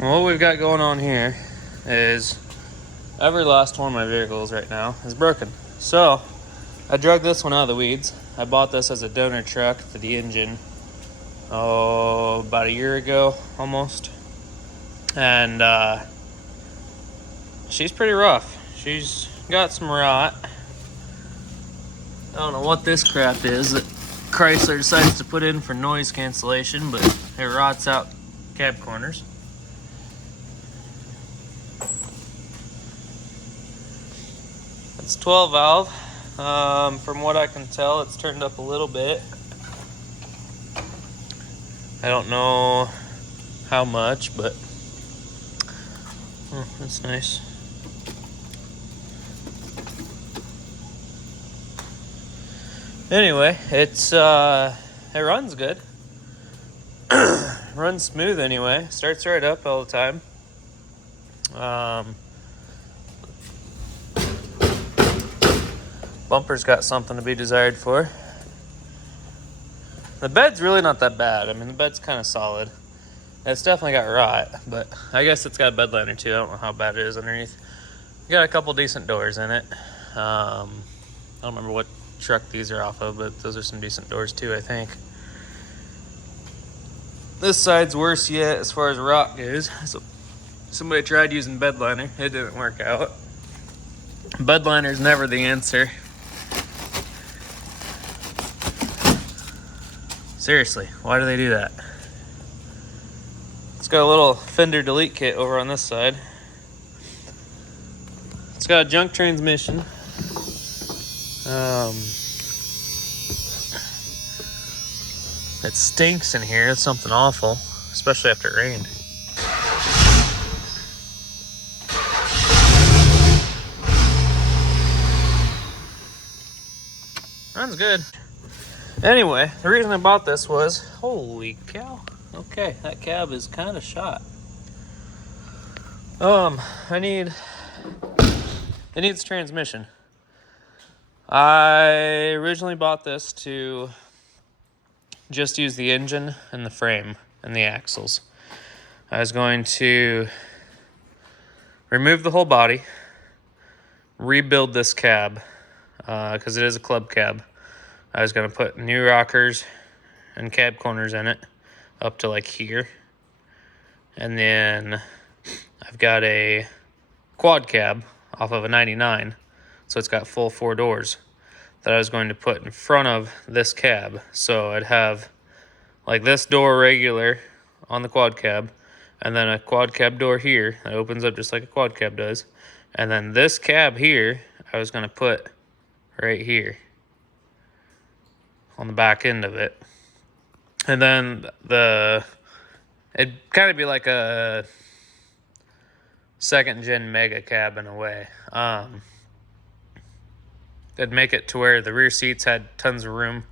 What we've got going on here is every last one of my vehicles right now is broken. So I drug this one out of the weeds. I bought this as a donor truck for the engine, about a year ago almost. And she's pretty rough. She's got some rot. I don't know what this crap is that Chrysler decides to put in for noise cancellation, but it rots out cab corners. It's 12 valve. From what I can tell, it's turned up a little bit. I don't know how much, but that's nice. Anyway, it runs good. Runs smooth anyway. Starts right up all the time. Bumper's got something to be desired for. The bed's really not that bad. I mean, the bed's kind of solid. It's definitely got rot, but I guess it's got a bed liner too. I don't know how bad it is underneath. Got a couple decent doors in it. I don't remember what truck these are off of, but those are some decent doors too, I think. This side's worse yet as far as rot goes. So somebody tried using bed liner. It didn't work out. Bed liner's never the answer. Seriously, why do they do that? It's got a little fender delete kit over on this side. It's got a junk transmission. It stinks in here. It's something awful, especially after it rained. Runs good. Anyway, the reason I bought this was, holy cow. Okay, that cab is kind of shot. It needs transmission. I originally bought this to just use the engine and the frame and the axles. I was going to remove the whole body, rebuild this cab, because it is a club cab. I was going to put new rockers and cab corners in it up to like here. And then I've got a quad cab off of a 99, so it's got full 4 doors that I was going to put in front of this cab. So I'd have like this door regular on the quad cab, and then a quad cab door here that opens up just like a quad cab does. And then this cab here, I was going to put right here on the back end of it. And then it'd kind of be like a second gen mega cab in a way. It'd make it to where the rear seats had tons of room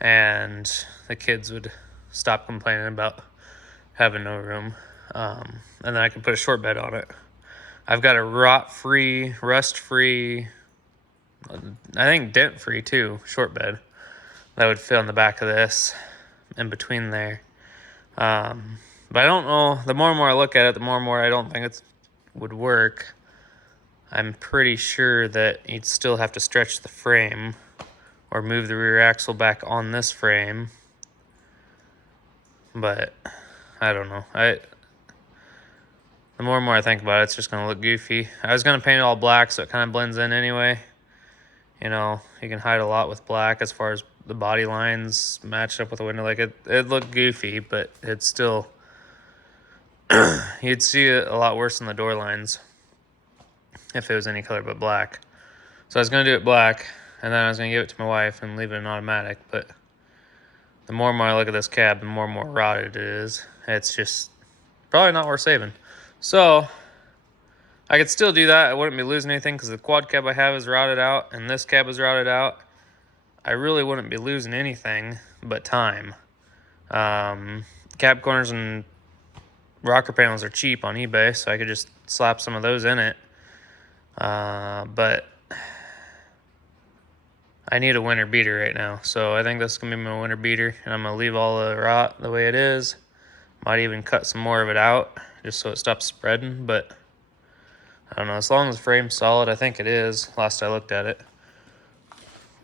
and the kids would stop complaining about having no room. And then I could put a short bed on it. I've got a rot-free, rust-free, I think dent-free too, short bed that would fit on the back of this, in between there. But I don't know, the more and more I look at it, the more and more I don't think it would work. I'm pretty sure that you'd still have to stretch the frame or move the rear axle back on this frame. But I don't know. The more and more I think about it, it's just going to look goofy. I was going to paint it all black so it kind of blends in anyway. You know, you can hide a lot with black as far as the body lines matched up with the window. Like it looked goofy, but it's still, you'd see it a lot worse than the door lines if it was any color but black. So I was going to do it black, and then I was going to give it to my wife and leave it in automatic. But the more and more I look at this cab, the more and more rotted it is. It's just probably not worth saving. So I could still do that. I wouldn't be losing anything because the quad cab I have is rotted out and this cab is rotted out. I really wouldn't be losing anything but time. Cab corners and rocker panels are cheap on eBay, so I could just slap some of those in it. But I need a winter beater right now, so I think this is going to be my winter beater, and I'm going to leave all the rot the way it is. Might even cut some more of it out just so it stops spreading, but I don't know. As long as the frame's solid, I think it is, last I looked at it.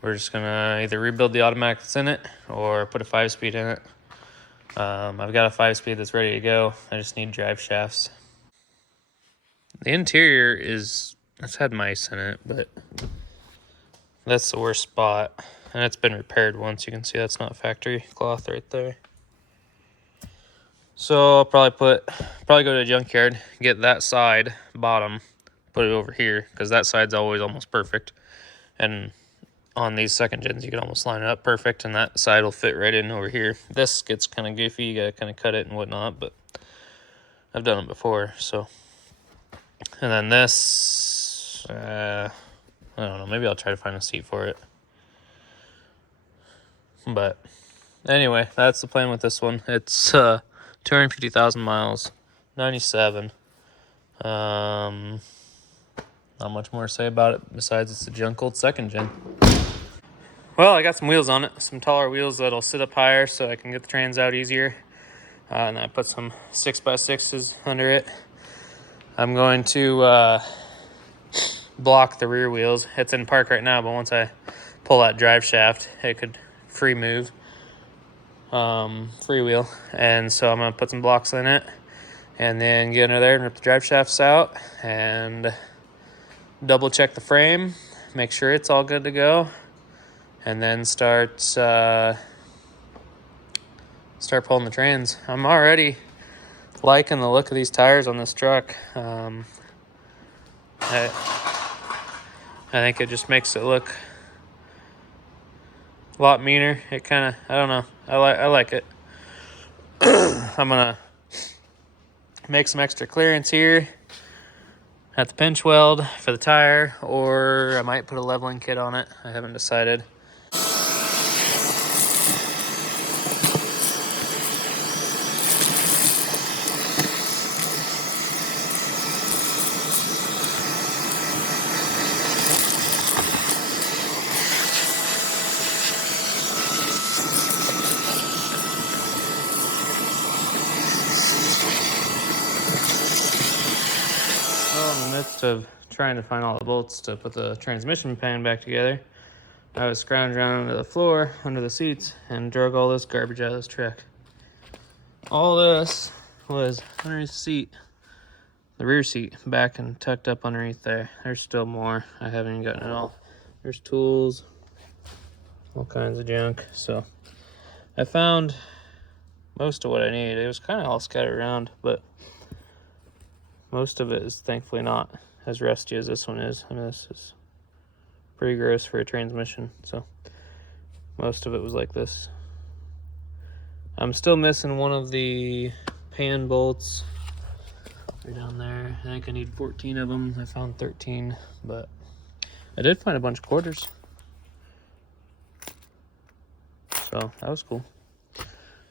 We're just gonna either rebuild the automatic that's in it or put a 5-speed in it. I've got a 5-speed that's ready to go. I just need drive shafts. The interior it's had mice in it, but that's the worst spot. And it's been repaired once. You can see that's not factory cloth right there. So I'll probably go to a junkyard, get that side bottom, put it over here, because that side's always almost perfect. And on these second gens, you can almost line it up perfect, and that side will fit right in over here. This gets kind of goofy. You gotta kind of cut it and whatnot, but I've done it before, so. And then this, I don't know, maybe I'll try to find a seat for it. But anyway, that's the plan with this one. It's 250,000 miles, 97. Not much more to say about it besides it's a junk old second gen. Well, I got some wheels on it, some taller wheels that'll sit up higher so I can get the trans out easier. And I put some 6x6s under it. I'm going to block the rear wheels. It's in park right now, but once I pull that drive shaft, it could free move, freewheel. And so I'm gonna put some blocks in it and then get under there and rip the drive shafts out and double check the frame, make sure it's all good to go, and then start pulling the trans. I'm already liking the look of these tires on this truck. I think it just makes it look a lot meaner. It kind of, I don't know, I like it. I'm gonna make some extra clearance here at the pinch weld for the tire, or I might put a leveling kit on it. I haven't decided. Well, in the midst of trying to find all the bolts to put the transmission pan back together, I was scrounging around under the floor, under the seats, and drug all this garbage out of this truck. All this was underneath the seat, the rear seat, back and tucked up underneath there. There's still more. I haven't even gotten it all. There's tools, all kinds of junk. So I found most of what I needed. It was kind of all scattered around, but most of it is thankfully not as rusty as this one is. I mean, this is pretty gross for a transmission, so most of it was like this. I'm still missing one of the pan bolts. They're down there. I think I need 14 of them. I found 13, but I did find a bunch of quarters. So that was cool.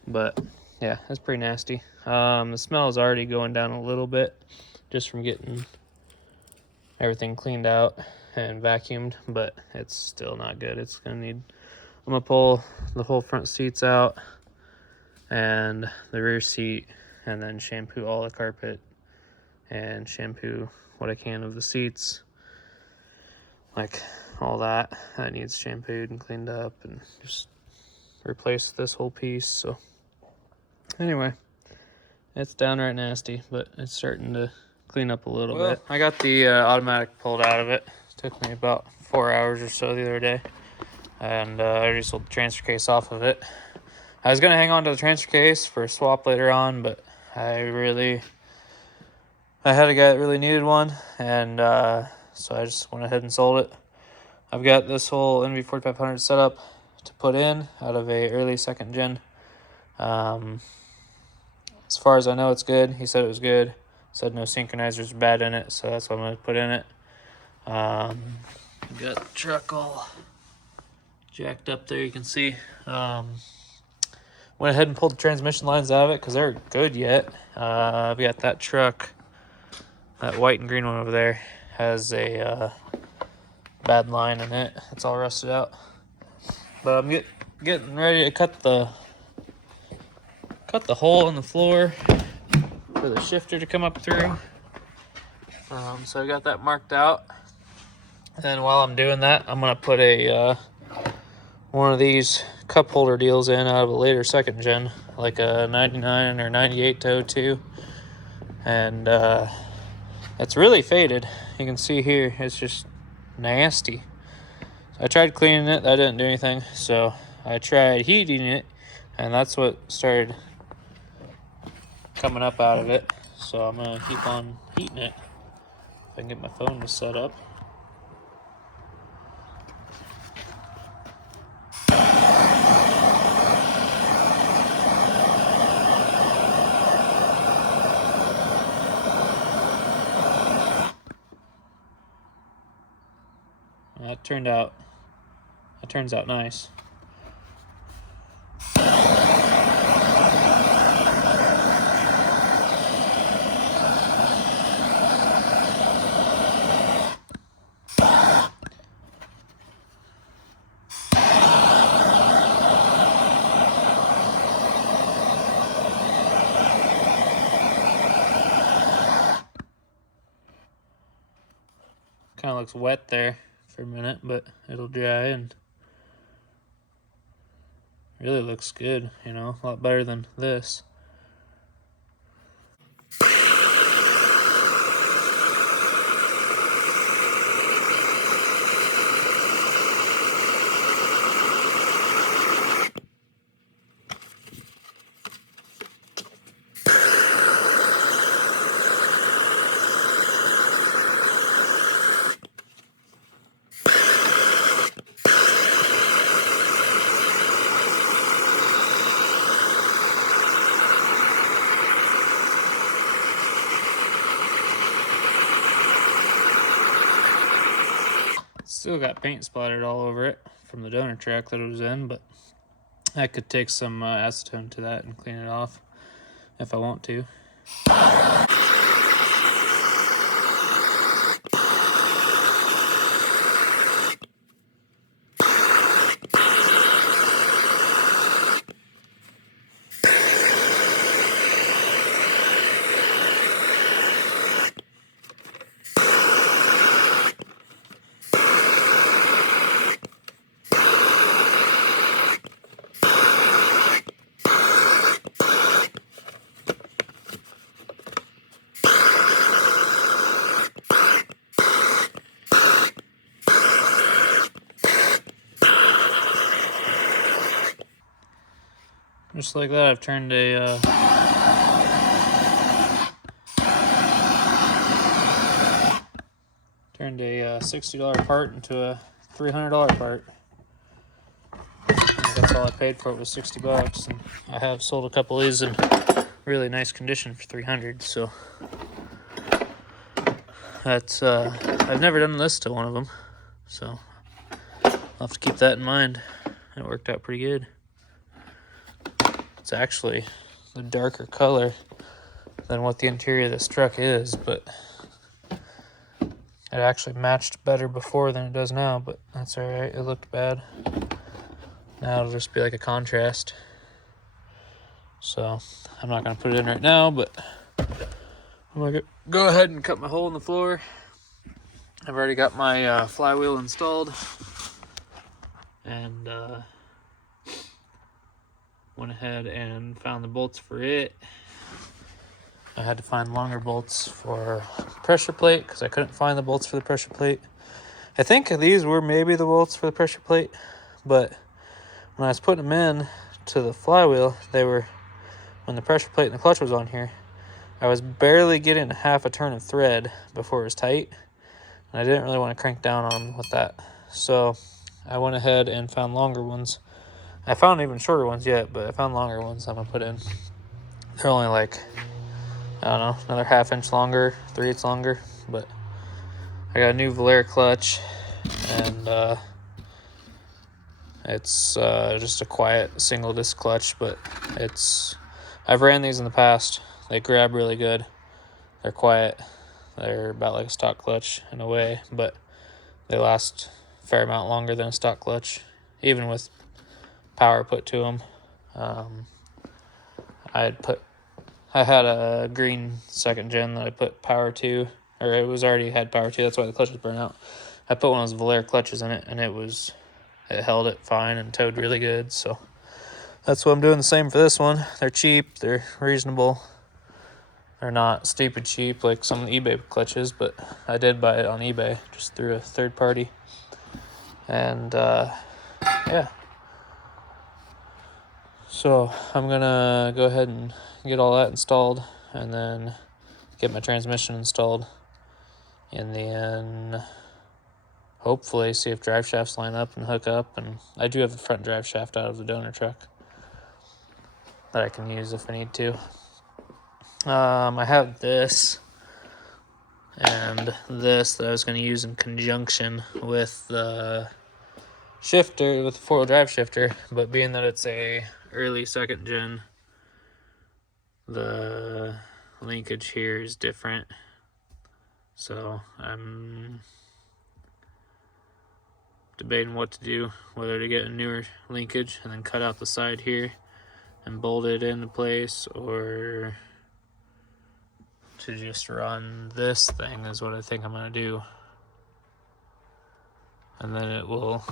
But yeah, that's pretty nasty. The smell is already going down a little bit just from getting everything cleaned out and vacuumed, but it's still not good. It's gonna need, I'm gonna pull the whole front seats out and the rear seat, and then shampoo all the carpet and shampoo what I can of the seats, like all that needs shampooed and cleaned up, and just replace this whole piece. So anyway, it's downright nasty, but it's starting to clean up a little bit. I got the automatic pulled out of it. It took me about 4 hours or so the other day, and I just sold the transfer case off of it. I was gonna hang on to the transfer case for a swap later on, but I had a guy that really needed one, and so I just went ahead and sold it. I've got this whole NV4500 set up to put in out of a early second gen. As far as I know, it's good. He said it was good. Said no synchronizers are bad in it, so that's what I'm going to put in it. Got the truck all jacked up there, you can see. Went ahead and pulled the transmission lines out of it because they're good yet. I've got that truck, that white and green one over there, has a bad line in it. It's all rusted out. But I'm getting ready to cut the cut the hole in the floor for the shifter to come up through. So I got that marked out. And while I'm doing that, I'm gonna put a one of these cup holder deals in out of a later second gen, like a 99 or 98 to 02. And it's really faded. You can see here, it's just nasty. So I tried cleaning it, that didn't do anything. So I tried heating it, and that's what started coming up out of it. So I'm gonna keep on heating it. If I can get my phone to set up. That turns out nice. Kind of looks wet there for a minute, but it'll dry and really looks good, you know, a lot better than this. Still got paint splattered all over it from the donor track that it was in, but I could take some acetone to that and clean it off if I want to. Just like that, I've turned a $60 part into a $300 part. And that's all I paid for it was $60, and I have sold a couple of these in really nice condition for $300. So that's I've never done this to one of them, so I'll have to keep that in mind. It worked out pretty good. It's actually the darker color than what the interior of this truck is, but it actually matched better before than it does now, but that's alright. It looked bad. Now it'll just be like a contrast. So I'm not going to put it in right now, but I'm going to go ahead and cut my hole in the floor. I've already got my flywheel installed, and went ahead and found the bolts for it. I had to find longer bolts for pressure plate because I couldn't find the bolts for the pressure plate. I think these were maybe the bolts for the pressure plate, but when I was putting them in to the flywheel, they were, when the pressure plate and the clutch was on here, I was barely getting half a turn of thread before it was tight, and I didn't really want to crank down on them with that. So I went ahead and found longer ones. I found even shorter ones yet, but I found longer ones I'm going to put in. They're only like, I don't know, another ½ inch longer, 3/8 longer, but I got a new Valera clutch, and it's just a quiet single disc clutch, but I've ran these in the past. They grab really good. They're quiet. They're about like a stock clutch in a way, but they last a fair amount longer than a stock clutch, even with power put to them. I had a green second gen that I put power to, or it was already had power to. That's why the clutch was burnt out. I put one of those Valera clutches in it, and it held it fine and towed really good. So that's what I'm doing the same for this one. They're cheap, they're reasonable. They're not stupid cheap like some eBay clutches, but I did buy it on eBay just through a third party. And yeah. So I'm gonna go ahead and get all that installed and then get my transmission installed. And then hopefully see if drive shafts line up and hook up. And I do have the front drive shaft out of the donor truck that I can use if I need to. I have this and this that I was going to use in conjunction with the shifter, with the four-wheel drive shifter, but being that it's a early second gen, the linkage here is different. So I'm debating what to do, whether to get a newer linkage and then cut out the side here and bolt it into place, or to just run this thing is what I think I'm going to do. And then it will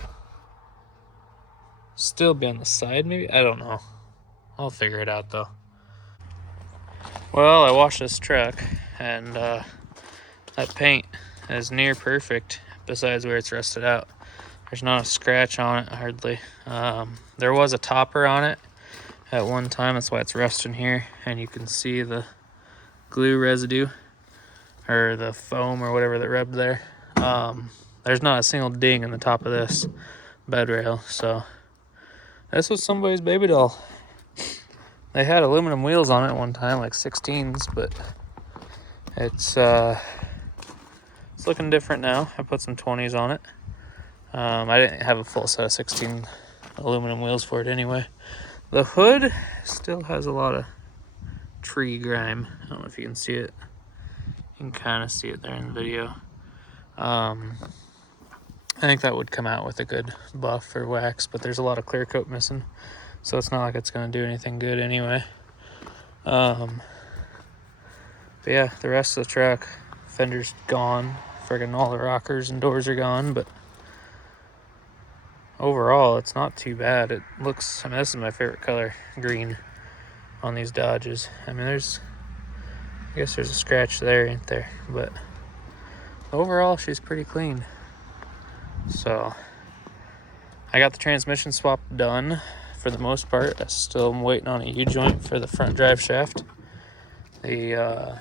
still be on the side, maybe? I don't know. I'll figure it out, though. Well, I washed this truck, and that paint is near perfect, besides where it's rusted out. There's not a scratch on it, hardly. There was a topper on it at one time, that's why it's rusting here, and you can see the glue residue, or the foam, or whatever that rubbed there. There's not a single ding in the top of this bed rail, so this was somebody's baby doll. They had aluminum wheels on it at one time, like 16s, but it's looking different now. I put some 20s on it. I didn't have a full set of 16 aluminum wheels for it anyway. The hood still has a lot of tree grime. I don't know if you can see it. You can kind of see it there in the video. I think that would come out with a good buff or wax, but there's a lot of clear coat missing, so it's not like it's going to do anything good anyway. But yeah, the rest of the truck, fender's gone. Friggin' all the rockers and doors are gone, but overall, it's not too bad. It looks, I mean, this is my favorite color, green, on these Dodges. I mean, I guess there's a scratch there, ain't there? But overall, she's pretty clean. So I got the transmission swap done for the most part. I still am waiting on a U-joint for the front drive shaft. The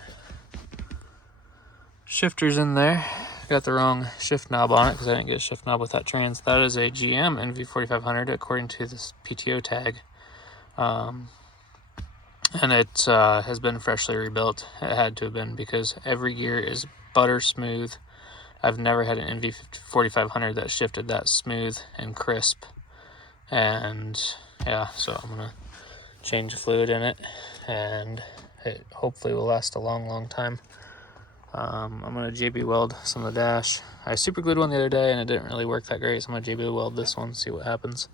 shifter's in there. Got the wrong shift knob on it because I didn't get a shift knob with that trans. That is a GM NV4500 according to this PTO tag. And it has been freshly rebuilt. It had to have been because every gear is butter smooth. I've never had an NV4500 that shifted that smooth and crisp. And yeah, so I'm gonna change the fluid in it, and it hopefully will last a long time. I'm gonna JB weld some of the dash. I super glued one the other day and it didn't really work that great, so I'm gonna JB weld this one, see what happens.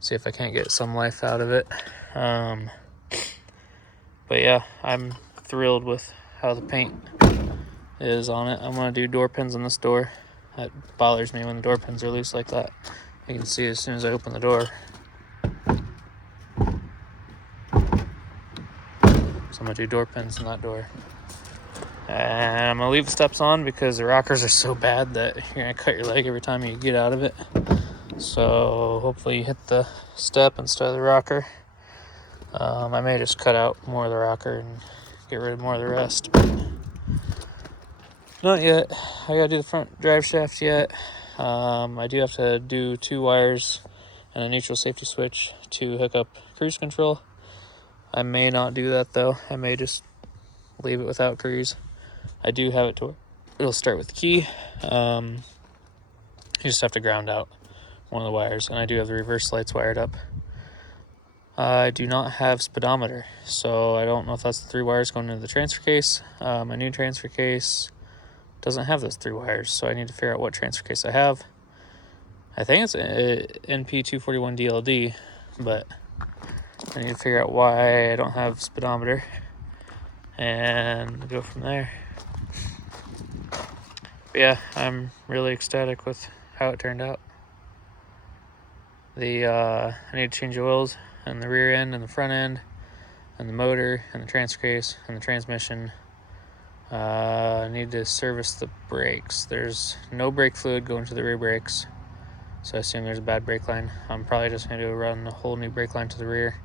See if I can't get some life out of it. But yeah, I'm thrilled with how the paint is on it. I'm gonna do door pins on this door. That bothers me when the door pins are loose like that. You can see as soon as I open the door. So I'm gonna do door pins in that door. And I'm gonna leave the steps on because the rockers are so bad that you're gonna cut your leg every time you get out of it. So hopefully you hit the step instead of the rocker. I may just cut out more of the rocker and get rid of more of the rest, but not yet. I gotta do the front drive shaft yet. I do have to do 2 wires and a neutral safety switch to hook up cruise control. I may not do that though. I may just leave it without cruise. I do have it to where it'll start with the key. You just have to ground out one of the wires, and I do have the reverse lights wired up. I do not have speedometer, so I don't know if that's the 3 wires going into the transfer case. My new transfer case doesn't have those 3 wires, so I need to figure out what transfer case I have. I think it's NP241 DLD, but I need to figure out why I don't have speedometer and go from there. But yeah, I'm really ecstatic with how it turned out. I need to change the oils and the rear end and the front end and the motor and the transfer case and the transmission. I need to service the brakes. There's no brake fluid going to the rear brakes, so I assume there's a bad brake line. I'm probably just going to run a whole new brake line to the rear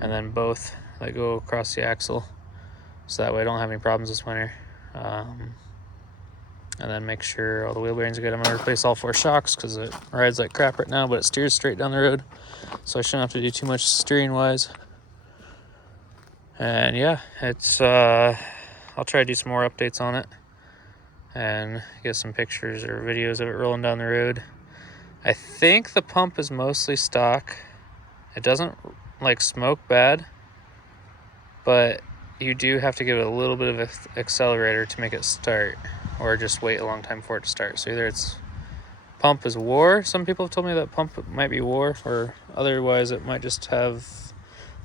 and then both that go across the axle, so that way I don't have any problems this winter. And then make sure all the wheel bearings are good. I'm going to replace all 4 shocks because it rides like crap right now, but it steers straight down the road, so I shouldn't have to do too much steering wise. And yeah, it's I'll try to do some more updates on it and get some pictures or videos of it rolling down the road. I think the pump is mostly stock. It doesn't like smoke bad, but you do have to give it a little bit of an accelerator to make it start, or just wait a long time for it to start. So either its pump is wore. Some people have told me that pump might be wore, or otherwise it might just have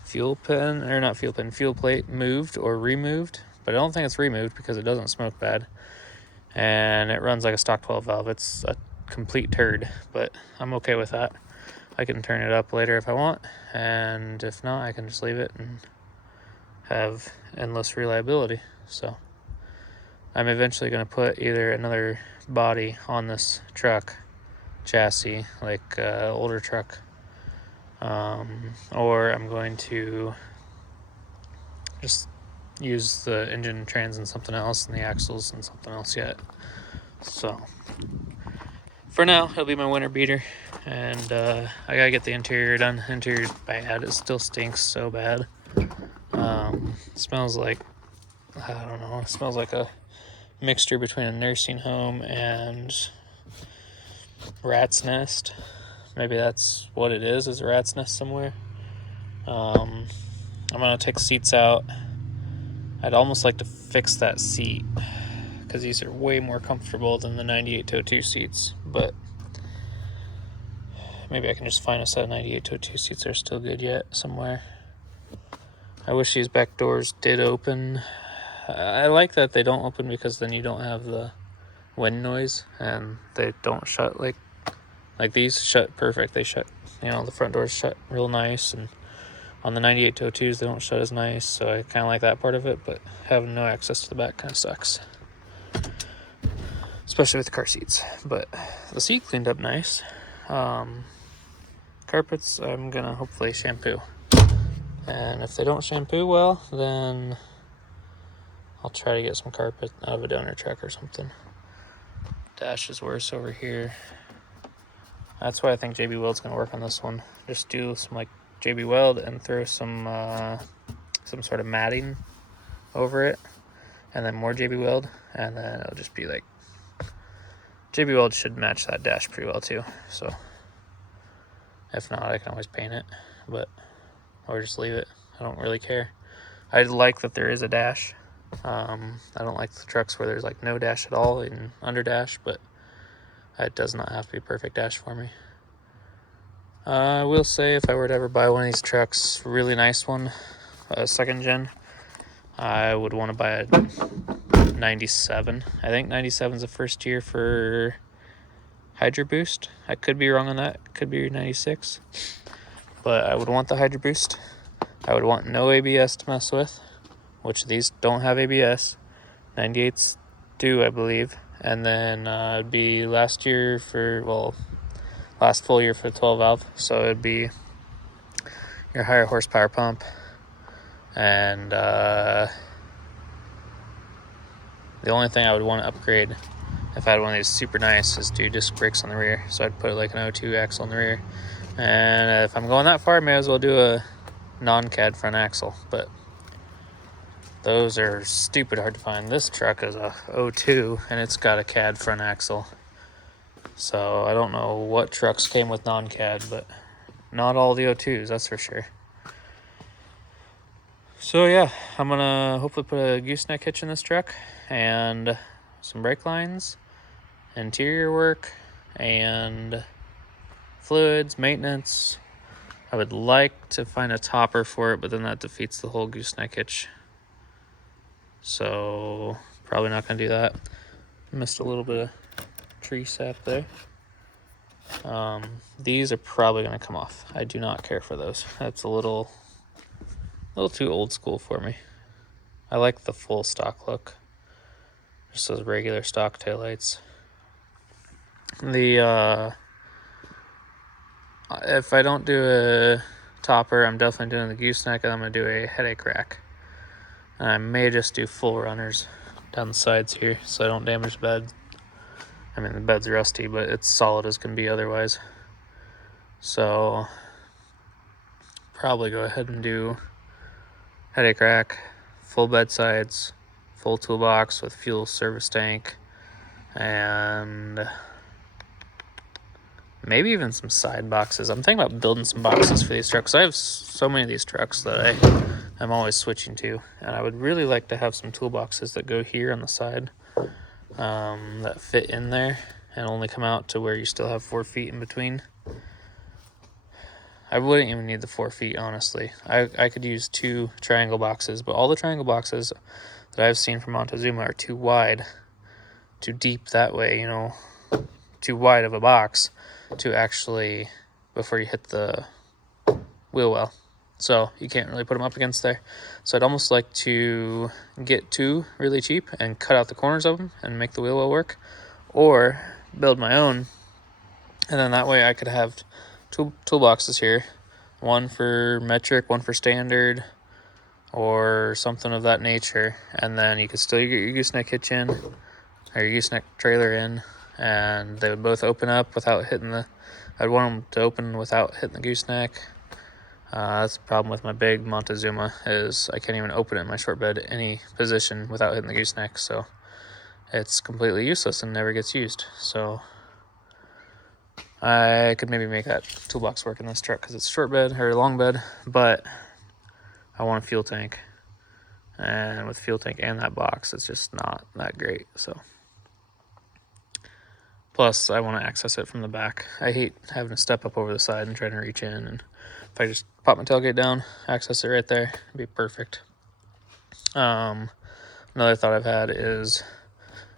fuel plate moved or removed. But I don't think it's removed because it doesn't smoke bad. And it runs like a stock 12 valve. It's a complete turd, but I'm okay with that. I can turn it up later if I want, and if not, I can just leave it and have endless reliability. So I'm eventually going to put either another body on this truck chassis, like older truck, or I'm going to just use the engine trans and something else and the axles and something else yet. So for now, it'll be my winter beater, and I gotta get the interior done. The interior's bad. It still stinks so bad. It smells like, I don't know, it smells like a mixture between a nursing home and rat's nest. Maybe that's what it is a rat's nest somewhere. I'm gonna take the seats out. I'd almost like to fix that seat because these are way more comfortable than the 98-02 seats, but maybe I can just find a set of 98-02 seats that are still good yet somewhere. I wish these back doors did open. I like that they don't open because then you don't have the wind noise, and they don't shut like these shut perfect. They shut, the front doors shut real nice, and on the 98-02s they don't shut as nice, so I kind of like that part of it, but having no access to the back kind of sucks, especially with the car seats. But the seat cleaned up nice. Carpets I'm gonna hopefully shampoo, and if they don't shampoo well, then I'll try to get some carpet out of a donor truck or something. Dash is worse over here. That's why I think JB Weld's gonna work on this one. Just do some like JB Weld and throw some sort of matting over it, and then more JB Weld, and then it'll just be like, JB Weld should match that dash pretty well too. So if not, I can always paint it, or just leave it. I don't really care. I like that there is a dash. I don't like the trucks where there's like no dash at all in under dash, but it does not have to be a perfect dash for me. I will say, if I were to ever buy one of these trucks, really nice one, a second gen, I would want to buy a 97. I think 97 is the first year for Hydro Boost. I could be wrong on that. It could be 96. But I would want the Hydro Boost. I would want no ABS to mess with, which these don't have ABS. 98s do, I believe. And then it'd be last full year for the 12 valve. So it'd be your higher horsepower pump. And the only thing I would want to upgrade if I had one of these super nice is do disc brakes on the rear. So I'd put like an 02 axle on the rear. And if I'm going that far, I may as well do a non-CAD front axle. But those are stupid hard to find. This truck is a 02 and it's got a CAD front axle. So I don't know what trucks came with non-CAD, but not all the 02s, that's for sure. So yeah, I'm gonna hopefully put a gooseneck hitch in this truck and some brake lines, interior work, and fluids, maintenance, I would like to find a topper for it, but then that defeats the whole gooseneck hitch. So probably not going to do that. Missed a little bit of tree sap there. These are probably going to come off. I do not care for those. That's a little too old school for me. I like the full stock look. Just those regular stock taillights. If I don't do a topper, I'm definitely doing the gooseneck, and I'm going to do a headache rack. And I may just do full runners down the sides here so I don't damage the bed. I mean, the bed's rusty, but it's solid as can be otherwise. So probably go ahead and do headache rack, full bed sides, full toolbox with fuel service tank, and maybe even some side boxes. I'm thinking about building some boxes for these trucks. I have so many of these trucks that I'm always switching to, and I would really like to have some toolboxes that go here on the side, that fit in there and only come out to where you still have 4 feet in between. I wouldn't even need the 4 feet, honestly. I could use 2 triangle boxes, but all the triangle boxes that I've seen from Montezuma are too wide, too deep that way, you know, too wide of a box to actually, before you hit the wheel well. So you can't really put them up against there. So I'd almost like to get 2 really cheap and cut out the corners of them and make the wheel well work, or build my own, and then that way I could have 2 toolboxes here, one for metric, one for standard, or something of that nature, and then you could still get your gooseneck hitch in, or your gooseneck trailer in, and they would both open up without hitting the, I'd want them to open without hitting the gooseneck. That's the problem with my big Montezuma, is I can't even open it in my short bed any position without hitting the gooseneck, so it's completely useless and never gets used. So I could maybe make that toolbox work in this truck because it's short bed or long bed, but I want a fuel tank, and with fuel tank and that box, it's just not that great. So plus I want to access it from the back. I hate having to step up over the side and trying to reach in, and if I just pop my tailgate down, access it right there, it'd be perfect. Another thought I've had is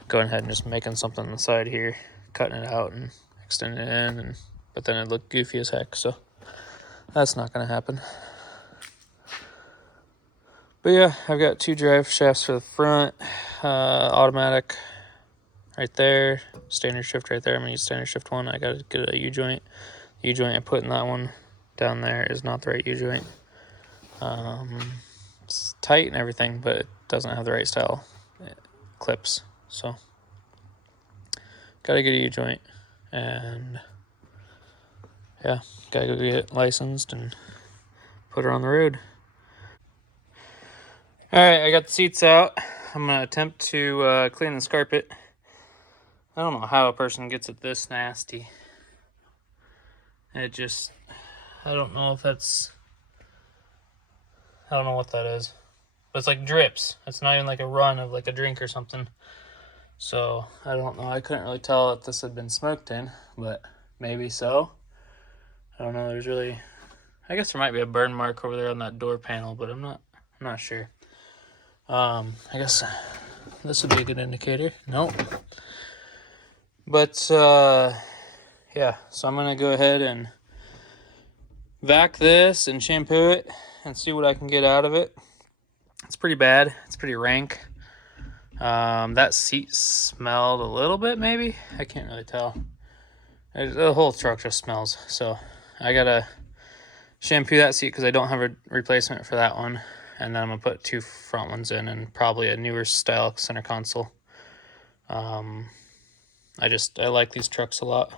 going ahead and just making something on the side here, cutting it out and extending it in, but then it'd look goofy as heck, so that's not going to happen. But yeah, I've got 2 drive shafts for the front, automatic right there, standard shift right there. I'm going to use standard shift 1. I got to get a U-joint. The U-joint I put in that one down there is not the right U-joint. It's tight and everything, but it doesn't have the right style clips, so got to get a U-joint, and yeah, got to go get licensed and put her on the road. Alright, I got the seats out. I'm going to attempt to clean this carpet. I don't know how a person gets it this nasty. It just, I don't know if that's, I don't know what that is. But it's like drips. It's not even like a run of like a drink or something. So, I don't know. I couldn't really tell if this had been smoked in, but maybe so. I don't know. There's really, I guess there might be a burn mark over there on that door panel, but I'm not sure. I guess this would be a good indicator. Nope. But, yeah, so I'm going to go ahead and vac this and shampoo it and see what I can get out of it. It's pretty bad. It's pretty rank. That seat smelled a little bit, maybe. I can't really tell. The whole truck just smells. So I got to shampoo that seat because I don't have a replacement for that one. And then I'm going to put 2 front ones in and probably a newer style center console. I like these trucks a lot.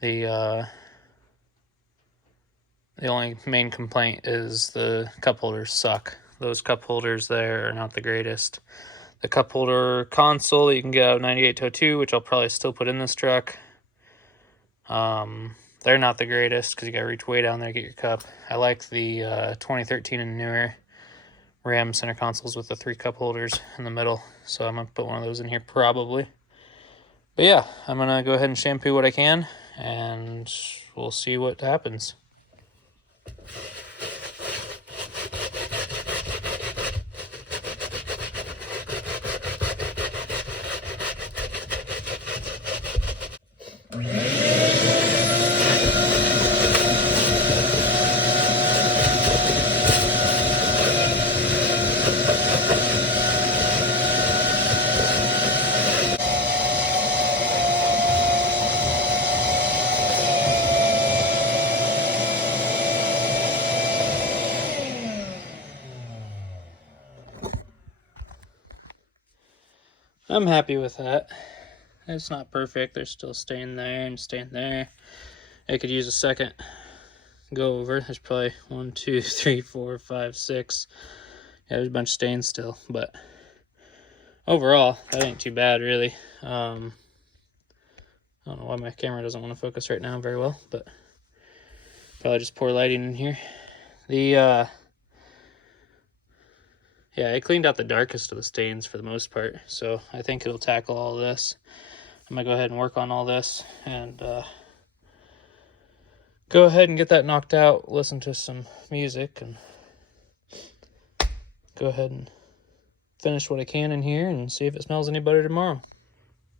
The only main complaint is the cup holders suck. Those cup holders there are not the greatest. The cup holder console that you can get out of 9802, which I'll probably still put in this truck, they're not the greatest because you gotta reach way down there to get your cup. I like the 2013 and newer Ram center consoles with the 3 cup holders in the middle, so I'm gonna put one of those in here probably. But yeah, I'm gonna go ahead and shampoo what I can, and we'll see what happens. I'm happy with that. It's not perfect. There's still staying there and staying there. I could use a second go over. There's probably 1, 2, 3, 4, 5, 6. Yeah, there's a bunch of stains still, but overall, that ain't too bad, really. I don't know why my camera doesn't want to focus right now very well, but probably just poor lighting in here. Yeah, it cleaned out the darkest of the stains for the most part, so I think it'll tackle all this. I'm gonna go ahead and work on all this and go ahead and get that knocked out, listen to some music, and go ahead and finish what I can in here and see if it smells any better tomorrow.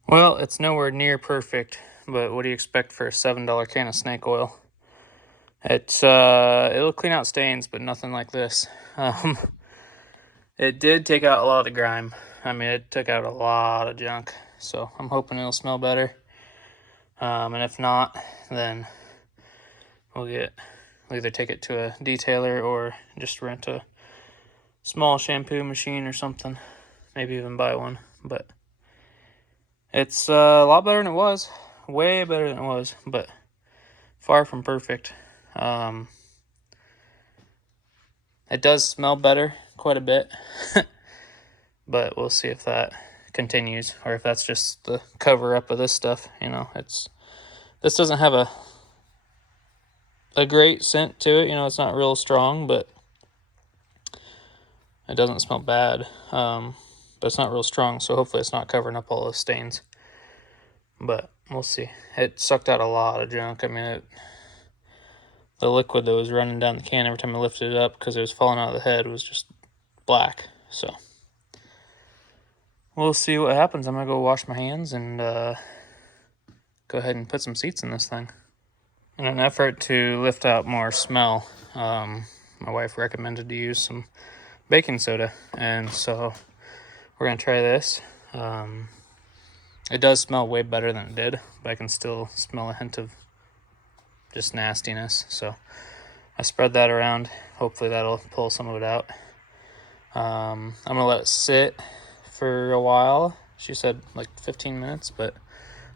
Well, it's nowhere near perfect, but what do you expect for a $7 can of snake oil? It'll clean out stains, but nothing like this. It did take out a lot of the grime. I mean, it took out a lot of junk, so I'm hoping it'll smell better. And if not, then we'll either take it to a detailer or just rent a small shampoo machine or something. Maybe even buy one. But it's a lot better than it was. Way better than it was, but far from perfect. It does smell better quite a bit, but we'll see if that continues or if that's just the cover up of this stuff. You know, this doesn't have a great scent to it. You know, it's not real strong, but it doesn't smell bad. But it's not real strong, so hopefully it's not covering up all those stains. But we'll see. It sucked out a lot of junk. I mean, the liquid that was running down the can every time I lifted it up because it was falling out of the head was just black. So we'll see what happens. I'm gonna go wash my hands and go ahead and put some seats in this thing. In an effort to lift out more smell, my wife recommended to use some baking soda, and so we're gonna try this. It does smell way better than it did, but I can still smell a hint of just nastiness. So I spread that around. Hopefully that'll pull some of it out. I'm gonna let it sit for a while. She said like 15 minutes, but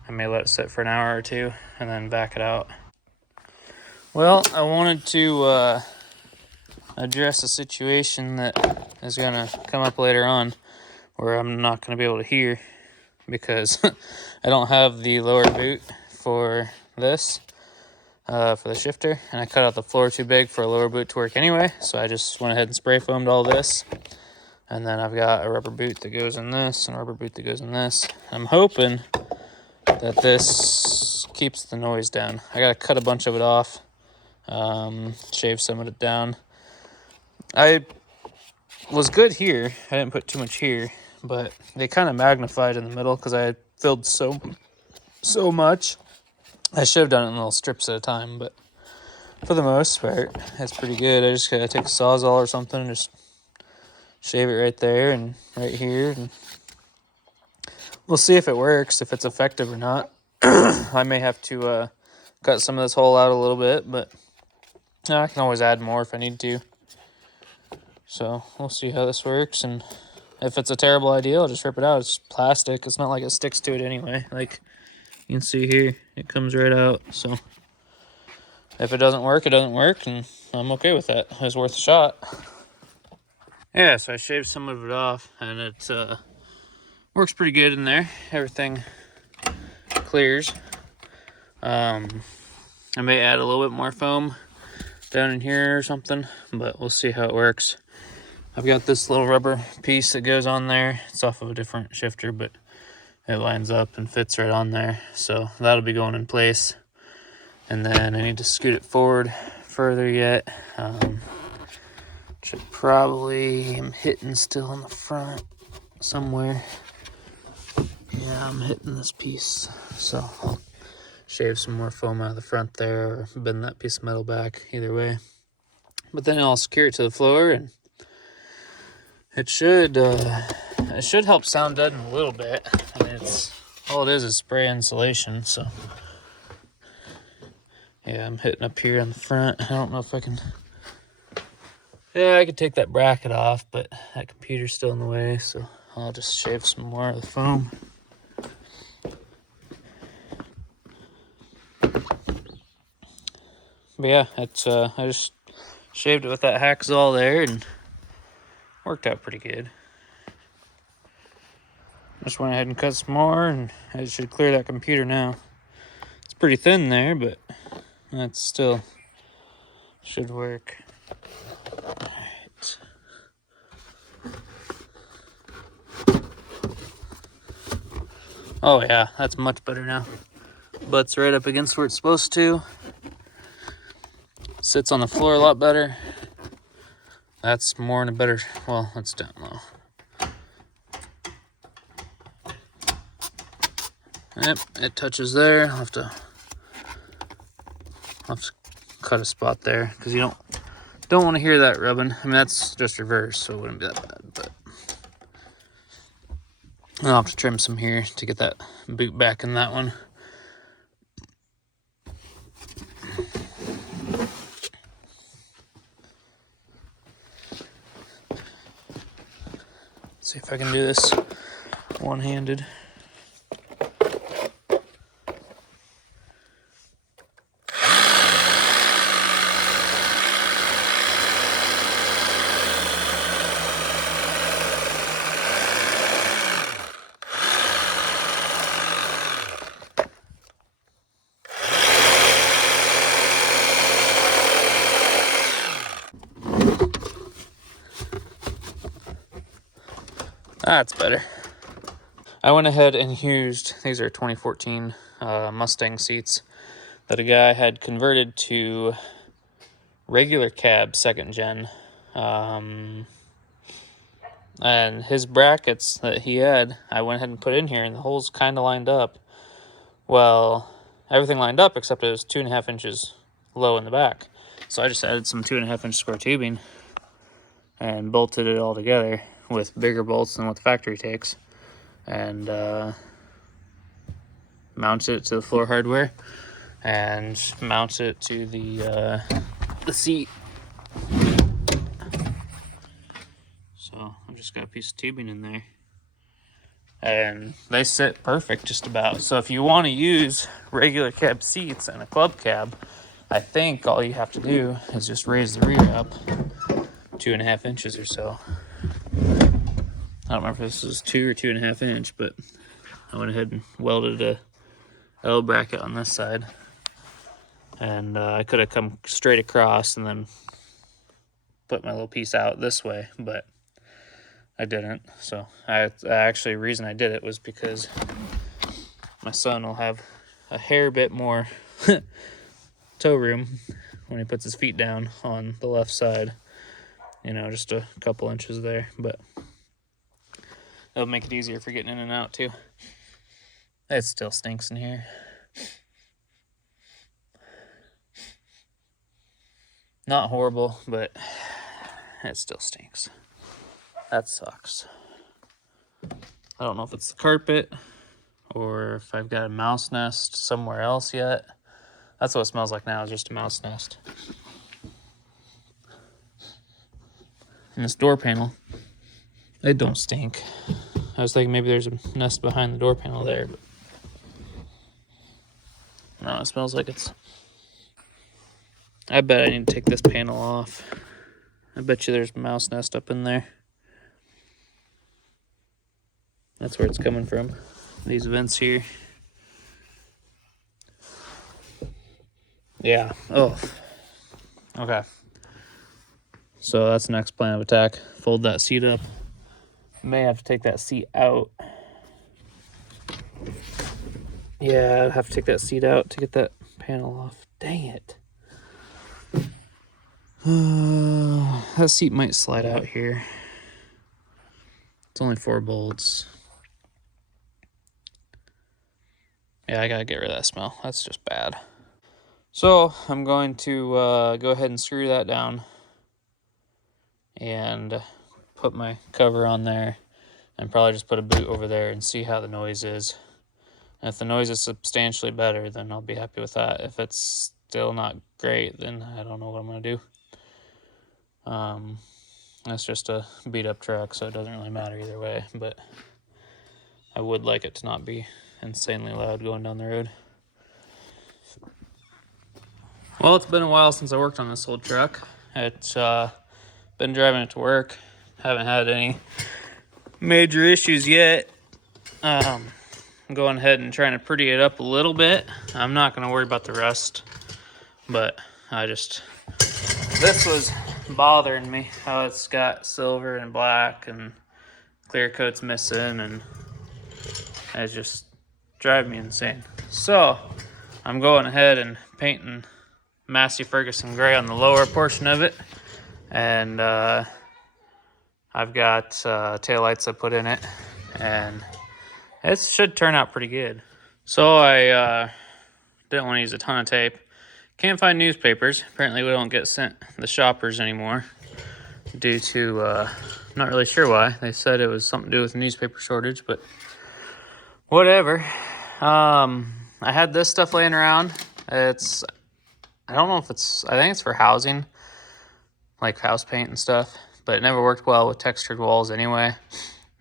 I may let it sit for an hour or two and then back it out. Well, I wanted to address a situation that is gonna come up later on where I'm not gonna be able to hear because I don't have the lower boot for this. For the shifter, and I cut out the floor too big for a lower boot to work anyway, so I just went ahead and spray foamed all this, and then I've got a rubber boot that goes in this and a rubber boot that goes in this. I'm hoping that this keeps the noise down. I gotta cut a bunch of it off, shave some of it down. I was good here. I didn't put too much here, but they kind of magnified in the middle because I had filled so much. I should have done it in little strips at a time, but for the most part, it's pretty good. I just gotta take a Sawzall or something and just shave it right there and right here. And we'll see if it works, if it's effective or not. I may have to cut some of this hole out a little bit, but I can always add more if I need to. So we'll see how this works, and if it's a terrible idea, I'll just rip it out. It's plastic. It's not like it sticks to it anyway. Like you can see here, it comes right out. So if it doesn't work, it doesn't work, and I'm okay with that. It was worth a shot. Yeah, so I shaved some of it off, and it works pretty good in there. Everything clears. I may add a little bit more foam down in here or something, but we'll see how it works. I've got this little rubber piece that goes on there. It's off of a different shifter, but it lines up and fits right on there. So that'll be going in place. And then I need to scoot it forward further yet. Should probably, I'm hitting still in the front somewhere. Yeah, I'm hitting this piece, so I'll shave some more foam out of the front there, or bend that piece of metal back, either way. But then I'll secure it to the floor, and it should help sound deaden a little bit. I mean, it's all it is spray insulation. So yeah, I'm hitting up here on the front. I don't know if I can. Yeah, I could take that bracket off, but that computer's still in the way, so I'll just shave some more of the foam. But yeah, it's I just shaved it with that hacksaw there and worked out pretty good. Just went ahead and cut some more, and I should clear that computer now. It's pretty thin there, but that still should work. Alright. Oh yeah, that's much better now. Butt's right up against where it's supposed to. Sits on the floor a lot better. That's more in a better, well, that's down low. Yep, it touches there. I'll have to cut a spot there, because you don't want to hear that rubbing. I mean, that's just reverse, so it wouldn't be that bad, but I'll have to trim some here to get that boot back in that one. See if I can do this one-handed. That's better. I went ahead and used, these are 2014 Mustang seats that a guy had converted to regular cab 2nd gen. And his brackets that he had, I went ahead and put in here, and the holes kind of lined up. Well, everything lined up except it was 2.5 inches low in the back. So I just added some 2.5 inch square tubing and bolted it all together with bigger bolts than what the factory takes, and mounted it to the floor hardware and mounted it to the seat. So I've just got a piece of tubing in there, and they sit perfect just about. So if you want to use regular cab seats and a club cab, I think all you have to do is just raise the rear up 2.5 inches or so. I don't remember if this was 2 or 2.5 inch, but I went ahead and welded a L bracket on this side, and I could have come straight across and then put my little piece out this way, but I didn't. So actually, the reason I did it was because my son will have a hair bit more toe room when he puts his feet down on the left side. You know, just a couple inches there, but it'll make it easier for getting in and out too. It still stinks in here. Not horrible, but it still stinks. That sucks. I don't know if it's the carpet or if I've got a mouse nest somewhere else yet. That's what it smells like now, is just a mouse nest. And this door panel, it don't stink. I was thinking maybe there's a nest behind the door panel there, but no, it smells like it's... I bet I need to take this panel off. I bet you there's a mouse nest up in there. That's where it's coming from. These vents here. Yeah. Oh. Okay. So that's the next plan of attack. Fold that seat up. May have to take that seat out. Yeah, I'd have to take that seat out to get that panel off. Dang it. That seat might slide out here. It's only 4 bolts. Yeah, I gotta get rid of that smell. That's just bad. So I'm going to go ahead and screw that down and put my cover on there and probably just put a boot over there and see how the noise is. And if the noise is substantially better, then I'll be happy with that. If it's still not great, then I don't know what I'm gonna do. That's just a beat up truck, so it doesn't really matter either way, but I would like it to not be insanely loud going down the road. Well, it's been a while since I worked on this old truck. It's been driving it to work. Haven't had any major issues yet. I'm going ahead and trying to pretty it up a little bit. I'm not going to worry about the rust, but this was bothering me, how it's got silver and black and clear coat's missing, and it's just driving me insane. So I'm going ahead and painting Massey Ferguson gray on the lower portion of it, and I've got taillights I put in it, and it should turn out pretty good. So I didn't want to use a ton of tape. Can't find newspapers. Apparently we don't get sent the shoppers anymore due to, I'm not really sure why. They said it was something to do with the newspaper shortage, but whatever. I had this stuff laying around. I don't know if I think it's for housing, like house paint and stuff, but it never worked well with textured walls anyway,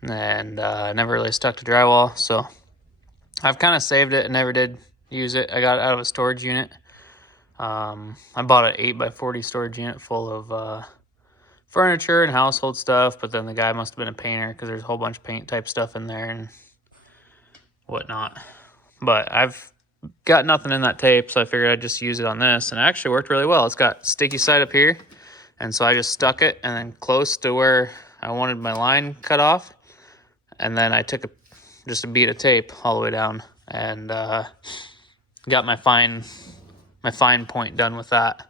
and never really stuck to drywall, so I've kind of saved it and never did use it. I got it out of a storage unit. I bought an 8x40 storage unit full of furniture and household stuff, but then the guy must have been a painter because there's a whole bunch of paint type stuff in there and whatnot. But I've got nothing in that tape, so I figured I'd just use it on this, and it actually worked really well. It's got sticky side up here, and so I just stuck it and then close to where I wanted my line cut off, and then I took just a bead of tape all the way down and got my fine point done with that.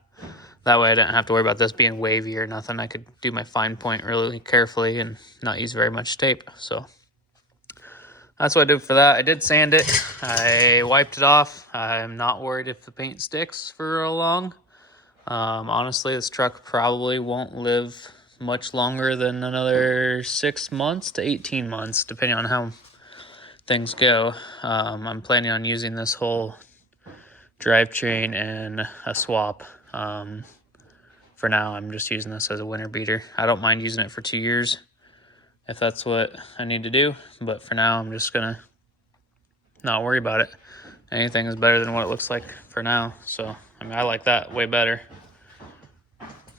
That way I didn't have to worry about this being wavy or nothing. I could do my fine point really carefully and not use very much tape. So that's what I did for that. I did sand it. I wiped it off. I'm not worried if the paint sticks for long. Honestly, this truck probably won't live much longer than another 6 months to 18 months, depending on how things go. I'm planning on using this whole drivetrain and a swap. For now, I'm just using this as a winter beater. I don't mind using it for 2 years if that's what I need to do, but for now I'm just gonna not worry about it. Anything is better than what it looks like for now, so I mean I like that way better.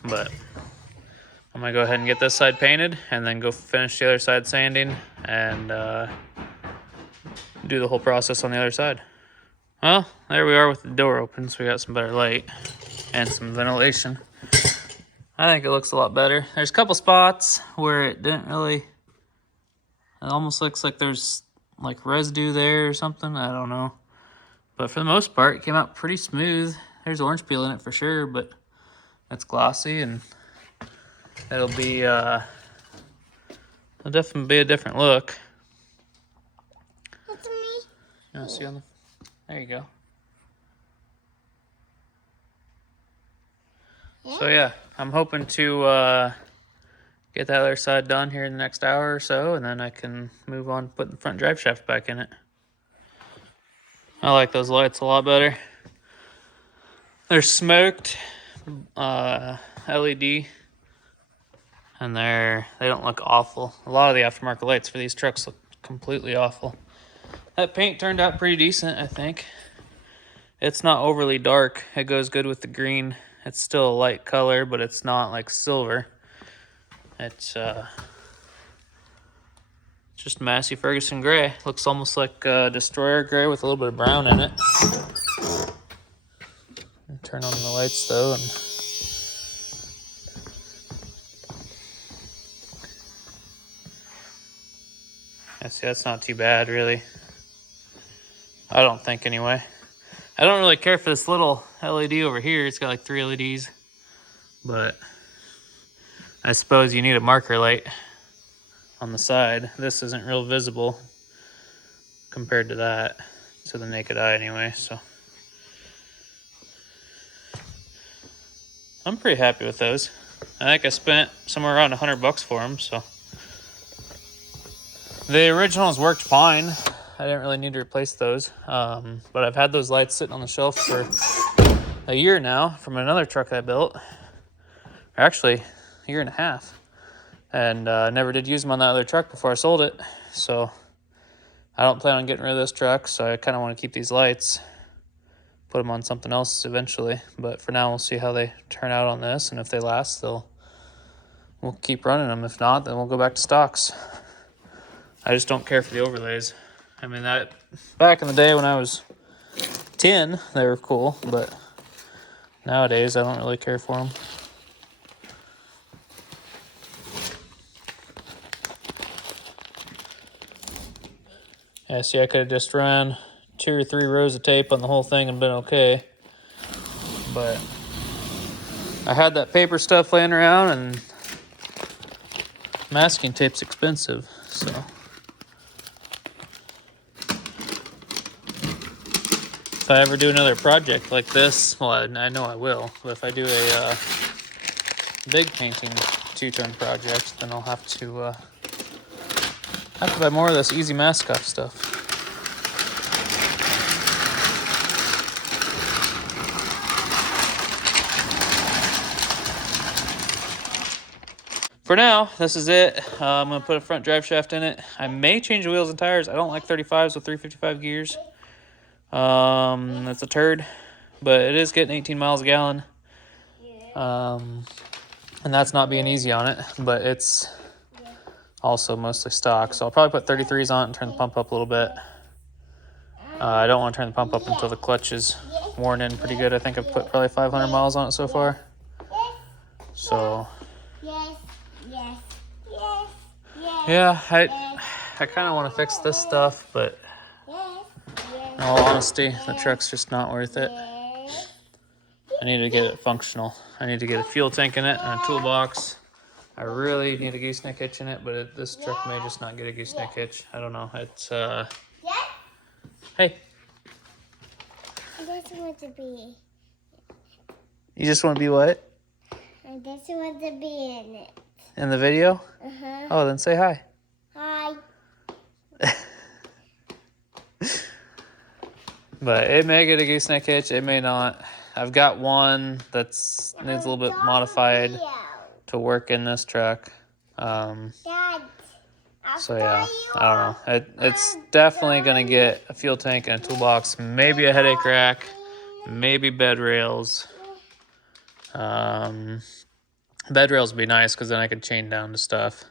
But I'm gonna go ahead and get this side painted and then go finish the other side sanding and do the whole process on the other side. Well, there we are with the door open, so we got some better light and some ventilation. I think it looks a lot better. There's a couple spots where it didn't really. It almost looks like there's like residue there or something. I don't know. But for the most part, it came out pretty smooth. There's orange peel in it for sure, but it's glossy and it'll definitely be a different look. It's me. You want to see on the? There you go. Yeah. So yeah, I'm hoping to get that other side done here in the next hour or so, and then I can move on to putting the front drive shaft back in it. I like those lights a lot better. They're smoked LED, and they don't look awful. A lot of the aftermarket lights for these trucks look completely awful. That paint turned out pretty decent, I think. It's not overly dark. It goes good with the green. It's still a light color, but it's not like silver. It's just Massey Ferguson gray. Looks almost like Destroyer gray with a little bit of brown in it. Turn on the lights though, and yeah, see, that's not too bad really. I don't think anyway. I don't really care for this little LED over here. It's got like 3 LEDs, but I suppose you need a marker light on the side. This isn't real visible compared to that, to the naked eye anyway, so. I'm pretty happy with those. I think I spent somewhere around $100 for them, so. The originals worked fine. I didn't really need to replace those, but I've had those lights sitting on the shelf for a year now from another truck I built. Or actually, a year and a half. And never did use them on that other truck before I sold it. So I don't plan on getting rid of this truck, so I kind of want to keep these lights. Put them on something else eventually. But for now, we'll see how they turn out on this. And if they last, we'll keep running them. If not, then we'll go back to stocks. I just don't care for the overlays. I mean, that back in the day when I was 10, they were cool, but nowadays I don't really care for them. Yeah, see, I could have just run 2 or 3 rows of tape on the whole thing and been okay. But I had that paper stuff laying around, and masking tape's expensive, so. If I ever do another project like this, well, I know I will, but if I do a big painting 2-ton project, then I'll have to buy more of this easy mask off stuff. For now, this is it. I'm going to put a front drive shaft in it. I may change the wheels and tires. I don't like 35s with 355 gears. That's a turd, but it is getting 18 miles a gallon. And that's not being easy on it, but it's also mostly stock. So I'll probably put 33s on it and turn the pump up a little bit. I don't want to turn the pump up until the clutch is worn in pretty good. I think I've put probably 500 miles on it so far. So yeah, I kind of want to fix this stuff, but in all honesty, the truck's just not worth it. I need to get it functional. I need to get a fuel tank in it and a toolbox. I really need a gooseneck hitch in it, but this truck may just not get a gooseneck hitch. I don't know. It's, hey. I just want to be. You just want to be what? I just want to be in it. In the video? Uh-huh. Oh, then say hi. Hi. But it may get a gooseneck hitch, it may not. I've got one that needs a little bit modified to work in this truck. Dad, So yeah, I don't know. It's definitely gonna get a fuel tank and a toolbox, maybe a headache rack, maybe bed rails. Bed rails would be nice because then I could chain down to stuff.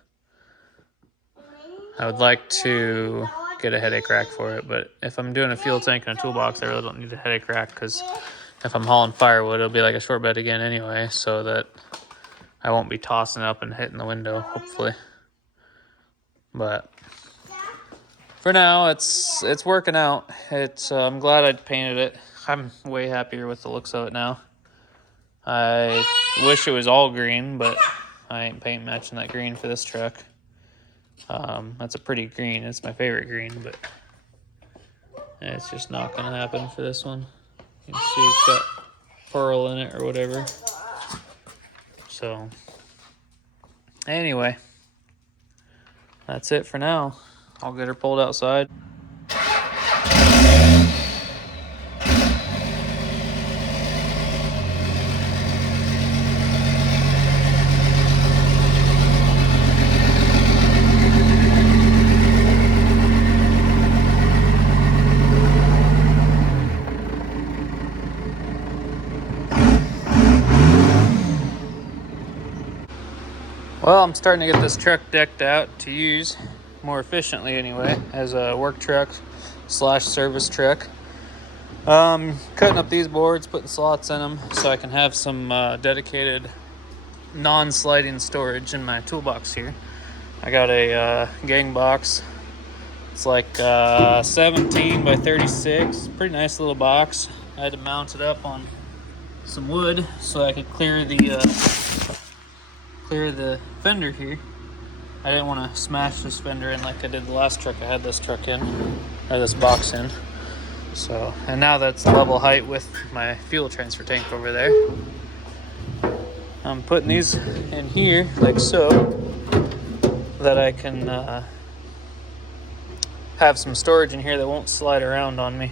I would like to get a headache rack for it, but if I'm doing a fuel tank and a toolbox, I really don't need a headache rack because if I'm hauling firewood, it'll be like a short bed again anyway, so that I won't be tossing up and hitting the window, hopefully. But for now, it's working out. I'm glad I painted it. I'm way happier with the looks of it now. I wish it was all green, but I ain't paint matching that green for this truck. That's a pretty green. It's my favorite green, but it's just not gonna happen for this one. You can see it's got pearl in it or whatever. So anyway, that's it for now. I'll get her pulled outside. Well, I'm starting to get this truck decked out to use more efficiently anyway, as a work truck / service truck. Cutting up these boards, putting slots in them so I can have some dedicated non-sliding storage in my toolbox here. I got a gang box. It's like 17 by 36, pretty nice little box. I had to mount it up on some wood so I could clear the fender here. I didn't want to smash this fender in like I did the last truck I had this truck in, or this box in. So, and now that's level height with my fuel transfer tank over there. I'm putting these in here like so that I can have some storage in here that won't slide around on me.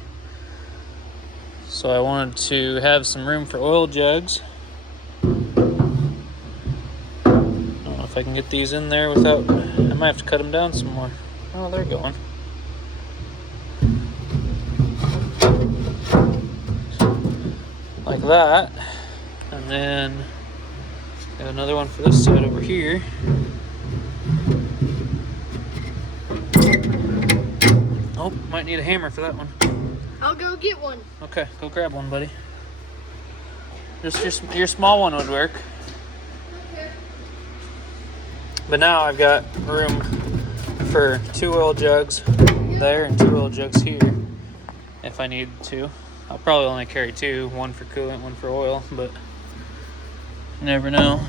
So I wanted to have some room for oil jugs. I don't know if I can get these in there without, I might have to cut them down some more. Oh, they're going. Like that. And then got another one for this side over here. Oh, might need a hammer for that one. I'll go get one. Okay, go grab one, buddy. Just your small one would work. Okay. But now I've got room for 2 oil jugs there and 2 oil jugs here if I need to. I'll probably only carry 2, one for coolant, one for oil, but you never know.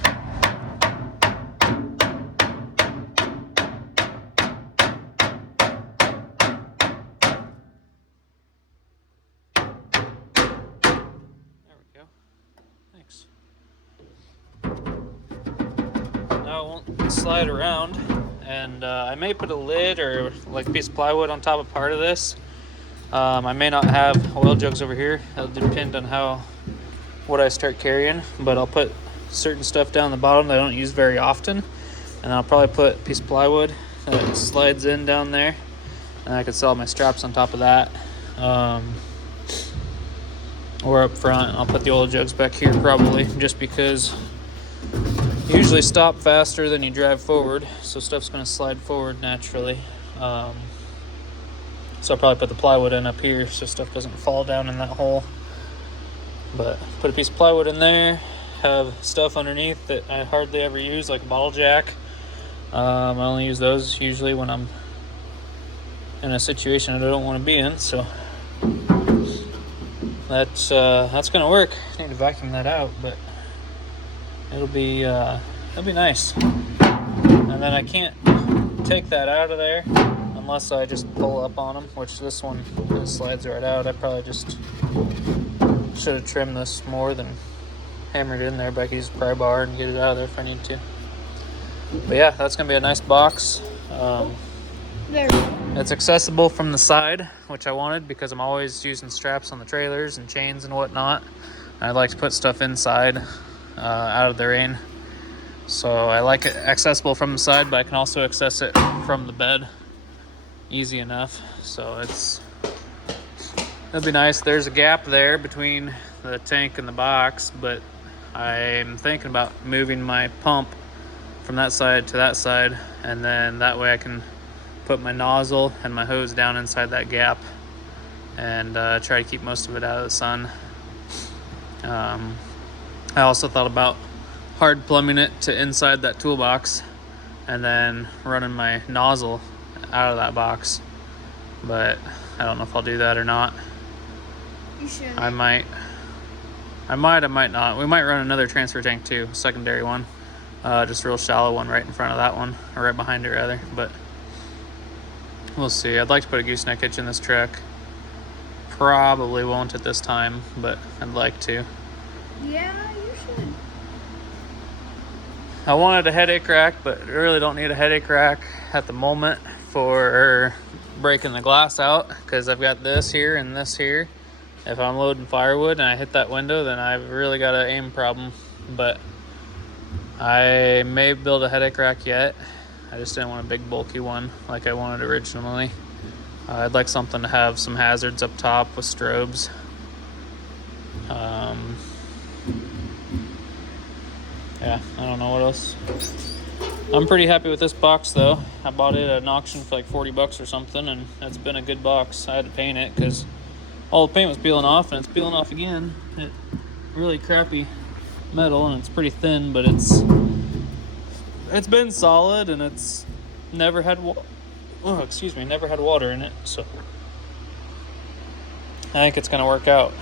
Thanks. Now it won't slide around, and I may put a lid or like a piece of plywood on top of part of this. I may not have oil jugs over here. It'll depend on what I start carrying, but I'll put certain stuff down the bottom that I don't use very often, and I'll probably put a piece of plywood that slides in down there, and I could sell my straps on top of that. Or up front, and I'll put the oil jugs back here probably, just because you usually stop faster than you drive forward, so stuff's going to slide forward naturally. So I'll probably put the plywood in up here so stuff doesn't fall down in that hole. But put a piece of plywood in there, have stuff underneath that I hardly ever use, like a bottle jack. I only use those usually when I'm in a situation that I don't want to be in, so that's gonna work. I need to vacuum that out, but it'll be nice. And then I can't take that out of there unless I just pull up on them, which this one slides right out. I probably just should have trimmed this more than hammered it in there, but I could use a pry bar and get it out of there if I need to. But yeah, that's gonna be a nice box. It's accessible from the side, which I wanted because I'm always using straps on the trailers and chains and whatnot. I'd like to put stuff inside out of the rain. So I like it accessible from the side, but I can also access it from the bed easy enough. So it'll be nice. There's a gap there between the tank and the box, but I'm thinking about moving my pump from that side to that side, and then that way I can put my nozzle and my hose down inside that gap and try to keep most of it out of the sun. I also thought about hard plumbing it to inside that toolbox and then running my nozzle out of that box, but I don't know if I'll do that or not. You should. I might not. We might run another transfer tank too, secondary one, just a real shallow one right in front of that one, or right behind it rather, but we'll see. I'd like to put a gooseneck hitch in this truck. Probably won't at this time, but I'd like to. Yeah, you should. I wanted a headache rack, but I really don't need a headache rack at the moment for breaking the glass out, because I've got this here and this here. If I'm loading firewood and I hit that window, then I've really got an aim problem. But I may build a headache rack yet. I just didn't want a big bulky one like I wanted originally. I'd like something to have some hazards up top with strobes. Yeah, I don't know what else. I'm pretty happy with this box though. I bought it at an auction for like $40 or something, and it's been a good box. I had to paint it because all the paint was peeling off, and it's peeling off again. It's really crappy metal, and it's pretty thin, but it's been solid, and it's never had never had water in it, so I think it's gonna work out.